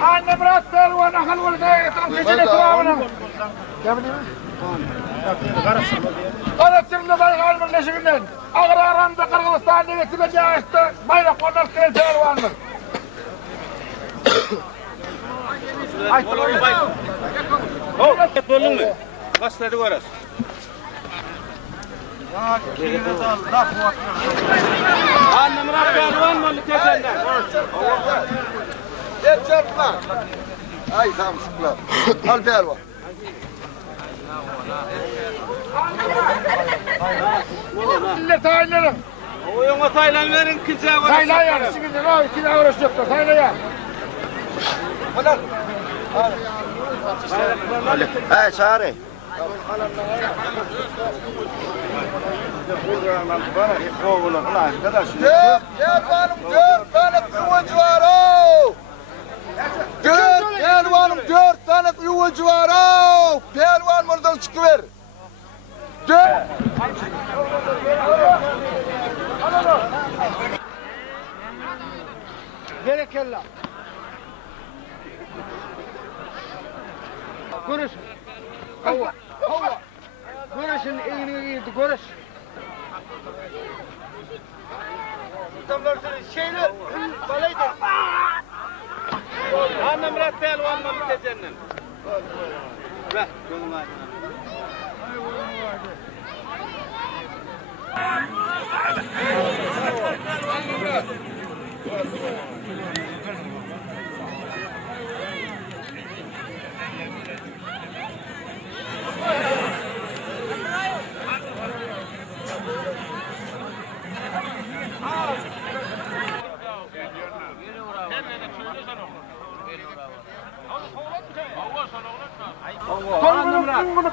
Anne Murat Pelvan akıl ولدي تنسيجي تراونا Karasırlı bayramın neşiğinden Ağrı'nda Kırgızistan'da geçileceği açtı bayrak onlar kıyı Pelvan'dır. Bölün mü? Başladı orası. Anne Murat Pelvan mı geçenden? Geçerler. Ay samsıklar. Al Pelvan. Millet aylarım. Oyun otayla verin kimseye var. Sayla yani. Şimdi ne? 2 daha uğraş yok da sayla ya. Hey Çağrı. Pelvanım 4 tane kıvıcı var o. 4 pelvanım 4 tane kıvıcı var o. Pelvan buradan çıkıver. 4. Berekella. Görüş. Hava. Görüşün iyiliği görüş. Adamlar şeyler balaydı. Anne Murat Pelvan mı geçenden? Ver, gözüm aydın. Bunu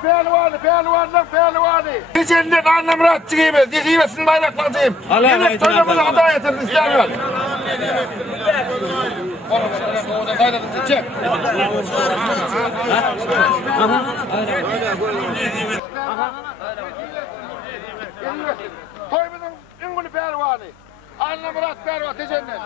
Pelvan'ı. Geçenden Anne Murat çıkıyımız. Diziymesin bayraklatayım. Millet toynamızı hata yatırdı istemiyor. Çek. Toymuzun ünlü Pelvan'ı. Anne Murat Pelvan tecennet.